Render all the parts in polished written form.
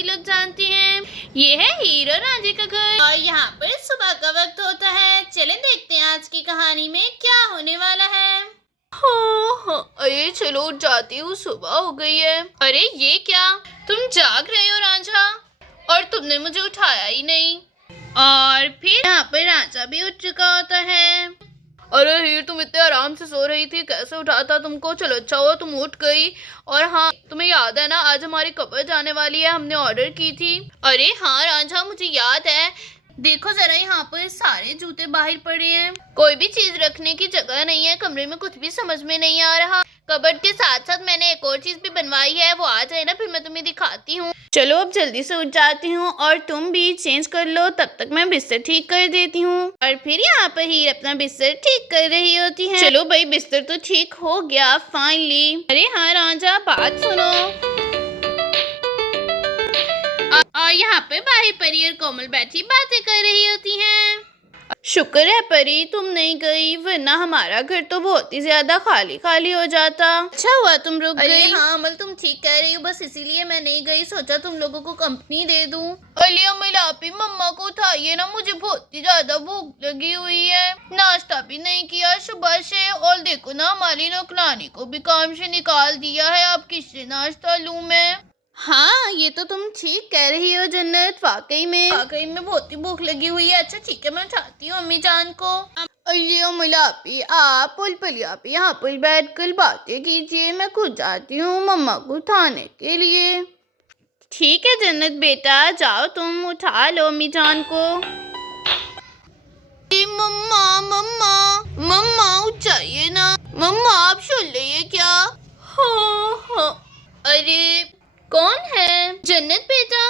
सभी लोग जानते हैं ये है हीरो रांझे का घर और यहाँ पर सुबह का वक्त होता है। चलें देखते हैं आज की कहानी में क्या होने वाला है। हाँ, अरे चलो उठ जाती हूँ, सुबह हो गई है। अरे ये क्या, तुम जाग रहे हो रांझा? और तुमने मुझे उठाया ही नहीं। और फिर यहाँ पर रांझा भी उठ चुका होता है। अरे हीर, तुम इतने आराम से सो रही थी, कैसे उठाता तुमको? चलो अच्छा हुआ तुम उठ गई। और हाँ, तुम्हें याद है ना आज हमारी कब्र जाने वाली है, हमने ऑर्डर की थी। अरे हाँ रांझा, मुझे याद है। देखो जरा, यहाँ पर सारे जूते बाहर पड़े हैं, कोई भी चीज रखने की जगह नहीं है, कमरे में कुछ भी समझ में नहीं आ रहा। कबर्ड के साथ साथ मैंने एक और चीज भी बनवाई है, वो आ जाए ना फिर मैं तुम्हें दिखाती हूँ। चलो अब जल्दी से उठ जाती हूँ और तुम भी चेंज कर लो, तब तक मैं बिस्तर ठीक कर देती हूँ। और फिर यहाँ पर हीर अपना बिस्तर ठीक कर रही होती है। चलो भाई, बिस्तर तो ठीक हो गया फाइनली। अरे हाँ रांझा, बात सुनो। और यहाँ पे बाहर परी और कोमल बैठी बातें कर रही होती हैं। शुक्र है परी तुम नहीं गई, वरना हमारा घर तो बहुत ही ज्यादा खाली खाली हो जाता। अच्छा हुआ तुम रुक गई। अरे हाँ अमल, तुम ठीक कह रही हो, बस इसीलिए मैं नहीं गई, सोचा तुम लोगों को कंपनी दे दूं। अरे अमल, आप ही मम्मा को उठाइए ना, मुझे बहुत ही ज्यादा भूख लगी हुई है। नाश्ता भी नहीं किया सुबह से, और देखो ना हमारी नौकरानी को भी काम से निकाल दिया है, अब किससे नाश्ता लूं मैं? हाँ ये तो तुम ठीक कह रही हो जन्नत, वाकई में बहुत ही भूख लगी हुई है। अच्छा ठीक है, मैं उठाती हूँ अम्मी जान को। अरे मुलापी, आप पुल यहाँ पर बैठ कर बातें कीजिए, मैं खुद जाती हूँ मम्मा को उठाने के लिए। ठीक है जन्नत बेटा, जाओ तुम उठा लो अम्मी जान को। मम्मा मम्मा मम्मा, उठ जाइए ना मम्मा, आप सुन रही क्या? हाँ। अरे कौन है? जन्नत बेटा।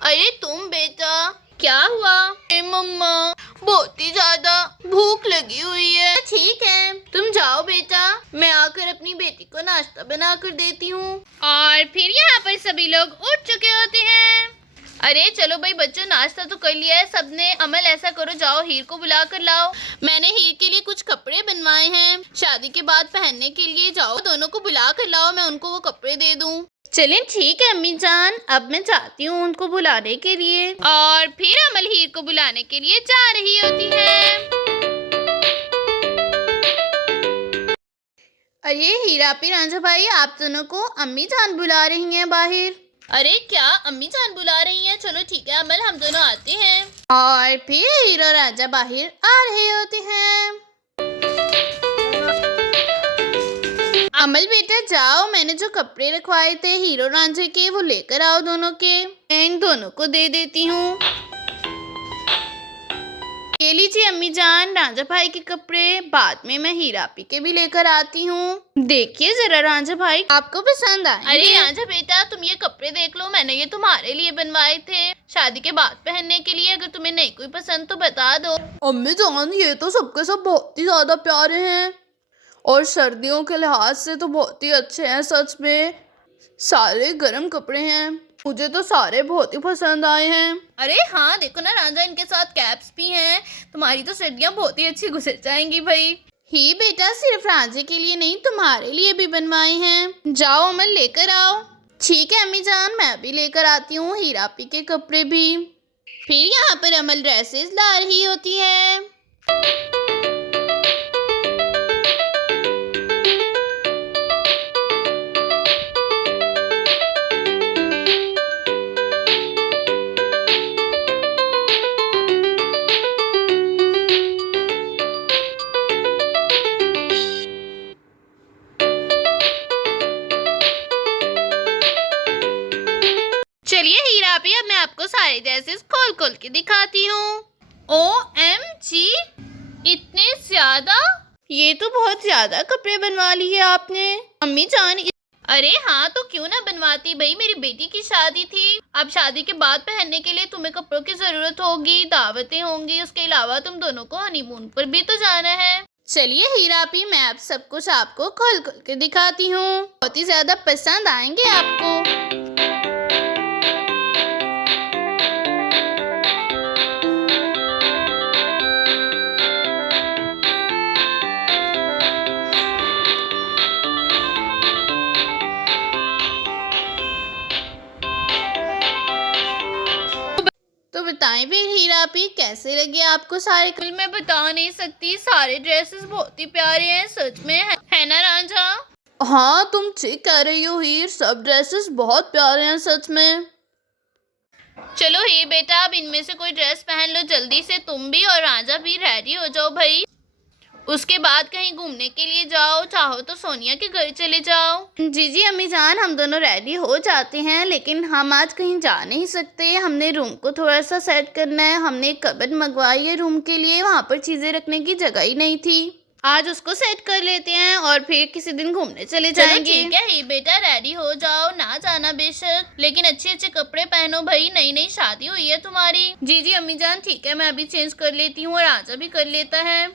अरे तुम बेटा, क्या हुआ? मम्मा बहुत ही ज्यादा भूख लगी हुई है। ठीक है तुम जाओ बेटा, मैं आकर अपनी बेटी को नाश्ता बना कर देती हूँ। और फिर यहाँ पर सभी लोग उठ चुके होते हैं। अरे चलो भाई बच्चों, नाश्ता तो कर लिया है सबने। अमल ऐसा करो, जाओ हीर को बुला कर लाओ, मैंने हीर के लिए कुछ कपड़े बनवाए हैं शादी के बाद पहनने के लिए। जाओ दोनों को बुला कर लाओ, मैं उनको वो कपड़े दे दूँ। चलें ठीक है अम्मी जान, अब मैं जाती हूँ उनको बुलाने के लिए। और फिर अमल हीर को बुलाने के लिए जा रही होती है। अरे हीरा पी रांझा भाई, आप दोनों को अम्मी जान बुला रही हैं बाहर। अरे क्या अम्मी जान बुला रही हैं? चलो ठीक है अमल, हम दोनों आते हैं। और फिर हीरो राजा बाहर आ रहे होते हैं। अमल बेटा जाओ, मैंने जो कपड़े रखवाए थे हीरो रांझे के, वो लेकर आओ दोनों के, मैं इन दोनों को दे देती हूँ। ये लीजिए अम्मी जान रांझा भाई के कपड़े, बाद में मैं हीरापी के भी लेकर आती हूँ। देखिए जरा रांझा भाई, आपको पसंद आए? अरे रांझा बेटा तुम ये कपड़े देख लो, मैंने ये तुम्हारे लिए बनवाए थे शादी के बाद पहनने के लिए, अगर तुम्हें नहीं कोई पसंद तो बता दो। अम्मी जान ये तो सबके सब बहुत ही ज्यादा प्यारे हैं, और सर्दियों के लिहाज से तो बहुत ही अच्छे हैं, सच में सारे गर्म कपड़े हैं, मुझे तो सारे बहुत ही पसंद आए हैं। अरे हाँ देखो ना रांझा, इनके साथ कैप्स भी हैं, तुम्हारी तो सर्दियाँ बहुत ही अच्छी गुजर जाएंगी भाई। ही बेटा, सिर्फ रांझे के लिए नहीं तुम्हारे लिए भी बनवाए हैं, जाओ अमल लेकर आओ। ठीक है अम्मी जान, मैं भी लेकर आती हूँ हीरापी के कपड़े भी। फिर यहाँ पर अमल ड्रेसेस ला रही होती है। चलिए हीरापी, अब मैं आपको सारे ड्रेसेस खोल खोल के दिखाती हूँ। OMG, इतने ज्यादा, ये तो बहुत ज्यादा कपड़े बनवा लिए आपने अम्मी जान। अरे हाँ तो क्यों ना बनवाती भाई, मेरी बेटी की शादी थी, अब शादी के बाद पहनने के लिए तुम्हें कपड़ों की जरूरत होगी, दावतें होंगी, उसके अलावा तुम दोनों को हनीमून पर भी तो जाना है। चलिए हीरापी, मैं अब सब कुछ आपको खोल खोल के दिखाती हूँ, बहुत ही ज्यादा पसंद आएंगे आपको। बताएं फिर हीरा पी, कैसे लगे आपको सारे कल? मैं बता नहीं सकती, सारे ड्रेसेस बहुत ही प्यारे हैं सच में, है ना रांझा? हाँ तुम ठीक कह रही हो हीर, सब ड्रेसेस बहुत प्यारे हैं सच में। चलो हीर बेटा, अब इनमें से कोई ड्रेस पहन लो जल्दी से, तुम भी और रांझा भी रेडी हो जाओ भाई। उसके बाद कहीं घूमने के लिए जाओ, चाहो तो सोनिया के घर चले जाओ। जी जी अम्मी जान, हम दोनों रेडी हो जाते हैं, लेकिन हम आज कहीं जा नहीं सकते, हमने रूम को थोड़ा सा सेट करना है। हमने एक कबर्ड मंगवाई है रूम के लिए, वहाँ पर चीज़ें रखने की जगह ही नहीं थी। आज उसको सेट कर लेते हैं और फिर किसी दिन घूमने चले जाएंगे। ठीक है ही बेटा, रेडी हो जाओ, ना जाना बेशक, लेकिन अच्छे अच्छे कपड़े पहनो भाई, नई नई शादी हुई है तुम्हारी। जी जी अम्मी जान ठीक है, मैं अभी चेंज कर लेती हूँ और राजा भी कर लेता है।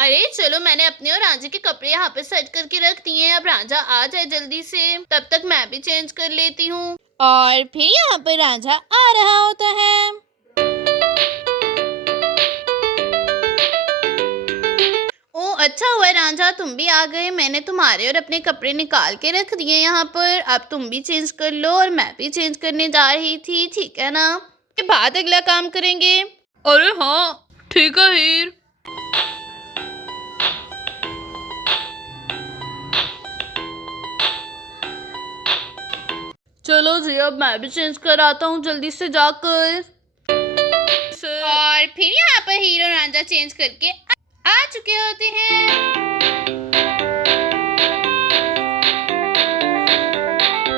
अरे चलो, मैंने अपने और रांझे के कपड़े यहाँ पे सेट करके रख दिए हैं, अब रांझा आ जाए जल्दी से, तब तक मैं भी चेंज कर लेती हूँ। और फिर यहाँ पर रांझा आ रहा होता है। ओ अच्छा हुआ रांझा तुम भी आ गए, मैंने तुम्हारे और अपने कपड़े निकाल के रख दिए यहाँ पर, अब तुम भी चेंज कर लो और मैं भी चेंज करने जा रही थी, ठीक है ना? के बाद अगला काम करेंगे। अरे हाँ ठीक है हीर। चलो जी, अब मैं भी चेंज कर आता हूँ जल्दी से जाकर। और फिर यहाँ पर हीरो रांझा चेंज करके आ चुके होते हैं।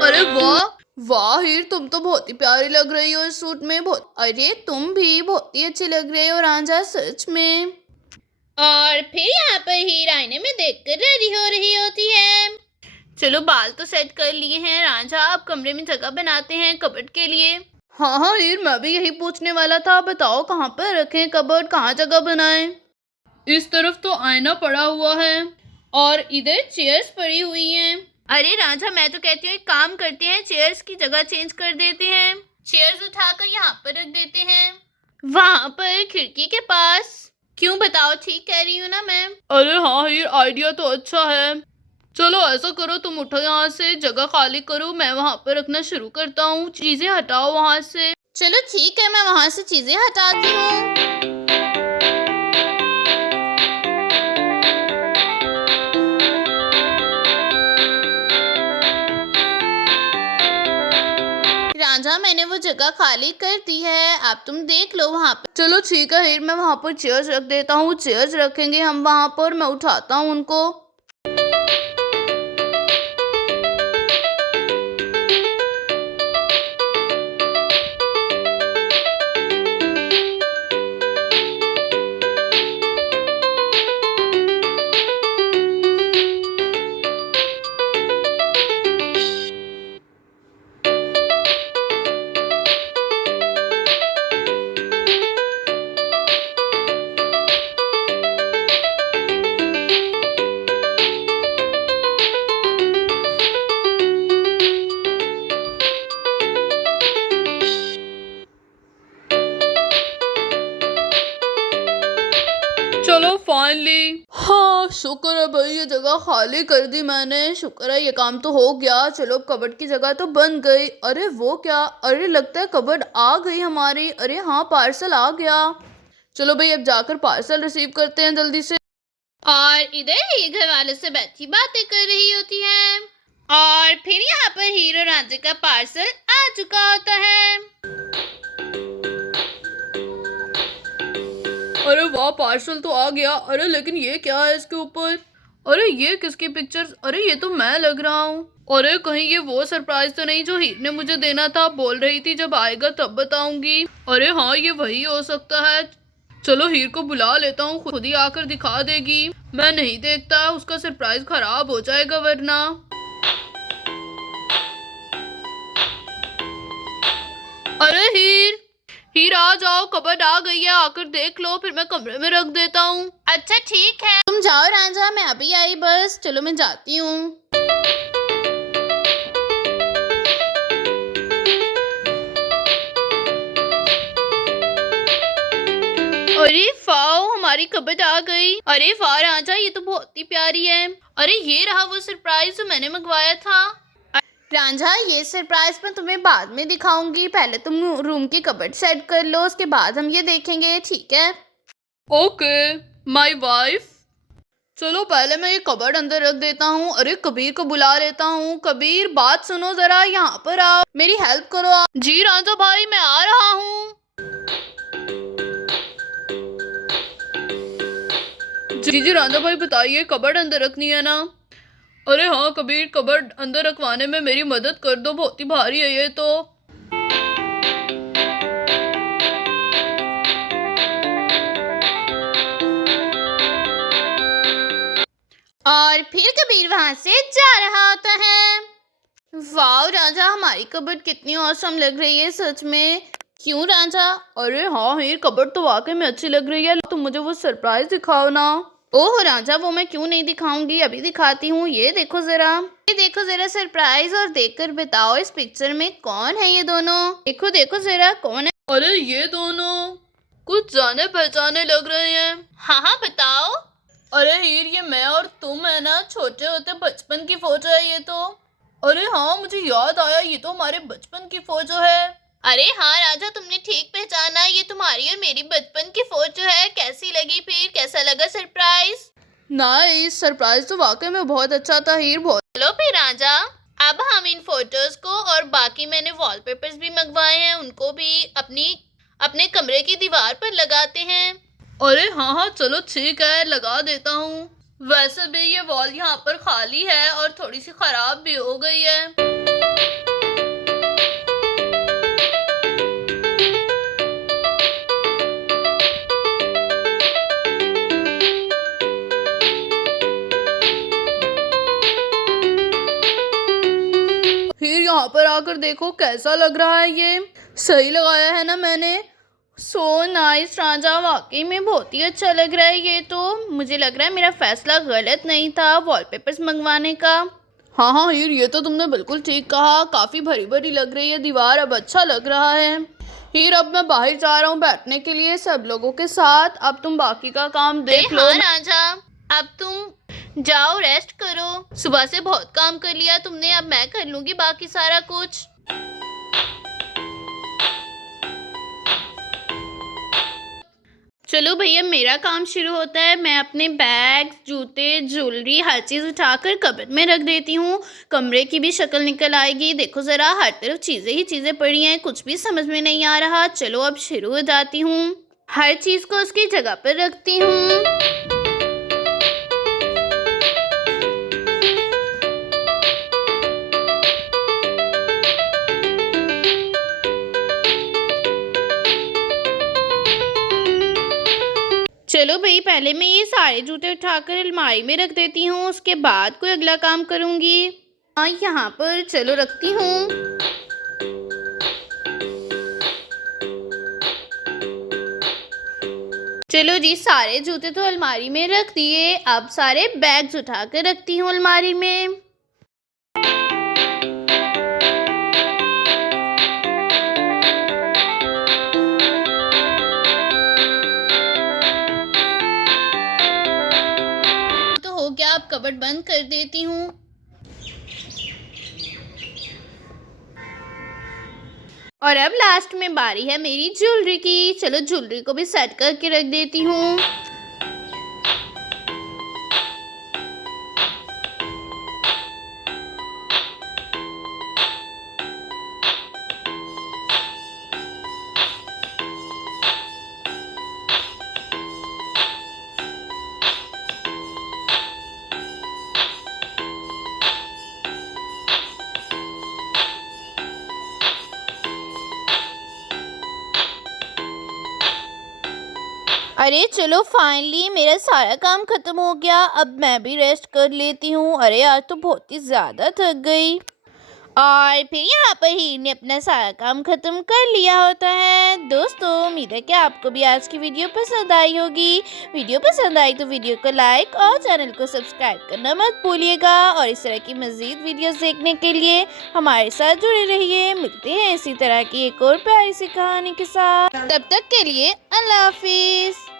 अरे वाह वाह हीर, तुम तो बहुत ही प्यारी लग रही हो इस सूट में, बहुत। अरे तुम भी बहुत ही अच्छी लग रही हो रांझा सच में। और फिर यहाँ पर हीर आईने में देखकर रेडी हो रही होती है। चलो बाल तो सेट कर लिए हैं रांझा, अब कमरे में जगह बनाते हैं कबर्ड के लिए। हाँ हाँ हीर, मैं भी यही पूछने वाला था, बताओ कहाँ पर रखें कबर्ड, कहाँ जगह बनाएं? इस तरफ तो आईना पड़ा हुआ है और इधर चेयर्स पड़ी हुई हैं। अरे रांझा मैं तो कहती हूँ एक काम करते हैं, चेयर्स की जगह चेंज कर देते हैं, चेयर्स उठाकर यहाँ पर रख देते हैं, वहाँ पर खिड़की के पास। क्यों बताओ, ठीक कह रही हूँ ना मैं? अरे हाँ हीर, आइडिया तो अच्छा है। चलो ऐसा करो, तुम उठो यहाँ से, जगह खाली करो, मैं वहाँ पर रखना शुरू करता हूँ, चीजें हटाओ वहाँ से। चलो ठीक है, मैं वहाँ से चीजें हटाती हूँ। रांझा मैंने वो जगह खाली कर दी है, अब तुम देख लो वहाँ पर। चलो ठीक है हीर, मैं वहाँ पर चेयर्स रख देता हूँ, चेयर्स रखेंगे हम वहाँ पर, मैं उठाता हूँ उनको। चलो फाइनली, हाँ शुक्र है भाई, ये जगह खाली कर दी मैंने, शुक्र है ये काम तो हो गया। चलो कबर्ड की जगह तो बन गई। अरे वो क्या, अरे लगता है कबर्ड आ गई हमारी। अरे हाँ पार्सल आ गया। चलो भाई अब जाकर पार्सल रिसीव करते हैं जल्दी से। और इधर ही घर वालों से बैठी बातें कर रही होती है और फिर यहाँ पर हीरो रांझे का पार्सल आ चुका होता है। अरे वाह, पार्सल तो आ गया। अरे लेकिन ये क्या है इसके ऊपर? अरे ये किसकी पिक्चर्स? अरे ये तो मैं लग रहा हूँ। अरे कहीं ये वो सरप्राइज तो नहीं जो हीर ने मुझे देना था, बोल रही थी जब आएगा तब बताऊंगी। अरे हाँ ये वही हो सकता है। चलो हीर को बुला लेता हूँ, खुद ही आकर दिखा देगी। मैं नहीं देखता, उसका सरप्राइज खराब हो जाएगा वरना। अरे हीर, हीर आ जाओ, कबर्ड आ गई है, आकर देख लो, फिर मैं कमरे में रख देता हूँ। अच्छा ठीक है, तुम जाओ रांझा, मैं अभी आई बस। चलो मैं जाती हूँ। अरे वाओ, हमारी कबर्ड आ गई। अरे वाह रांझा, ये तो बहुत ही प्यारी है। अरे ये रहा वो सरप्राइज जो मैंने मंगवाया था। रांझा, ये सरप्राइज मैं तुम्हें बाद में दिखाऊंगी, पहले तुम रूम की कबर्ड सेट कर लो, उसके बाद हम ये देखेंगे, ठीक है? Okay my wife. चलो पहले मैं ये कबर्ड अंदर रख देता हूँ। अरे कबीर को बुला लेता हूँ। कबीर बात सुनो जरा, यहाँ पर आओ, मेरी हेल्प करो आप। जी रांझा भाई मैं आ रहा हूँ। जी रांझा भाई बताइए, कबर्ड अंदर रखनी है ना? अरे हाँ कबीर, कबर्ड अंदर रखवाने में मेरी मदद कर दो, बहुत ही भारी है ये तो। और फिर कबीर वहां से जा रहा होता है। वाह राजा, हमारी कबर्ड कितनी औसम लग रही है सच में। क्यों राजा? अरे हाँ ये कबर्ड तो वाकई में अच्छी लग रही है, तुम मुझे वो सरप्राइज दिखाओ ना। ओह राजा, वो मैं क्यों नहीं दिखाऊंगी, अभी दिखाती हूँ। ये देखो जरा सरप्राइज, और देखकर बताओ इस पिक्चर में कौन है ये दोनों। देखो देखो जरा कौन है। अरे ये दोनों कुछ जाने पहचाने लग रहे हैं। हाँ बताओ। अरे हीर, ये मैं और तुम है ना, छोटे होते बचपन की फोटो है ये तो। अरे हाँ मुझे याद आया, ये तो हमारे बचपन की फोटो है। अरे हाँ राजा, तुमने ठीक पहचाना, ये तुम्हारी और मेरी बचपन की फोटो है। कैसी लगी फिर, कैसा लगा सरप्राइज? नाइस, सरप्राइज तो वाकई में बहुत अच्छा था हीर, बहुत। चलो फिर राजा, अब हम इन फोटोज को और बाकी मैंने वॉलपेपर्स भी मंगवाए हैं, उनको भी अपने कमरे की दीवार पर लगाते हैं। अरे हाँ चलो ठीक है, लगा देता हूँ। वैसे भी ये वॉल यहाँ पर खाली है और थोड़ी सी खराब भी हो गई है। फिर यहाँ पर आकर देखो कैसा लग रहा है, ये सही लगाया है ना मैंने? सो नाइस राजा, वाकई में बहुत ही अच्छा लग रहा है ये तो। मुझे लग रहा है मेरा फैसला गलत नहीं था वॉलपेपर्स मंगवाने का। हाँ हीर, ये तो तुमने बिल्कुल ठीक कहा, काफी भरी भरी लग रही है दीवार, अब अच्छा लग रहा है। हीर अब मैं बाहर जा रहा हूँ बैठने के लिए सब लोगों के साथ, अब तुम बाकी का काम देख लो। हाँ राजा, अब तुम जाओ रेस्ट करो, सुबह से बहुत काम कर लिया तुमने, अब मैं कर लूंगी बाकी सारा कुछ। चलो भैया, मेरा काम शुरू होता है। मैं अपने बैग, जूते, ज्वेलरी हर चीज़ उठाकर कबर्ड में रख देती हूँ। कमरे की भी शक्ल निकल आएगी। देखो ज़रा, हर तरफ चीज़ें ही चीज़ें पड़ी हैं, कुछ भी समझ में नहीं आ रहा। चलो अब शुरू हो जाती हूँ, हर चीज़ को उसकी जगह पर रखती हूँ। चलो भाई, पहले मैं ये सारे जूते उठाकर अलमारी में रख देती हूँ, उसके बाद कोई अगला काम करूँगी। हाँ यहाँ पर चलो रखती हूँ। चलो जी, सारे जूते तो अलमारी में रख दिए, अब सारे बैग्स उठाकर रखती हूँ अलमारी में। क्या अब कबर्ड बंद कर देती हूँ। और अब लास्ट में बारी है मेरी ज्वेलरी की। चलो ज्वेलरी को भी सेट करके रख देती हूँ। अरे चलो फाइनली मेरा सारा काम खत्म हो गया, अब मैं भी रेस्ट कर लेती हूँ। अरे आज तो बहुत ही ज़्यादा थक गई। और फिर यहाँ पर हीर ने अपना सारा काम खत्म कर लिया होता है। दोस्तों, उम्मीद है कि आपको भी आज की वीडियो पसंद आई होगी। वीडियो पसंद आई तो वीडियो को लाइक और चैनल को सब्सक्राइब करना मत भूलिएगा। और इस तरह की मज़ीद वीडियोस देखने के लिए हमारे साथ जुड़े रहिए। मिलते हैं इसी तरह की एक और प्यारी सी कहानी के साथ। तब तक के लिए अल्लाह हाफिज़।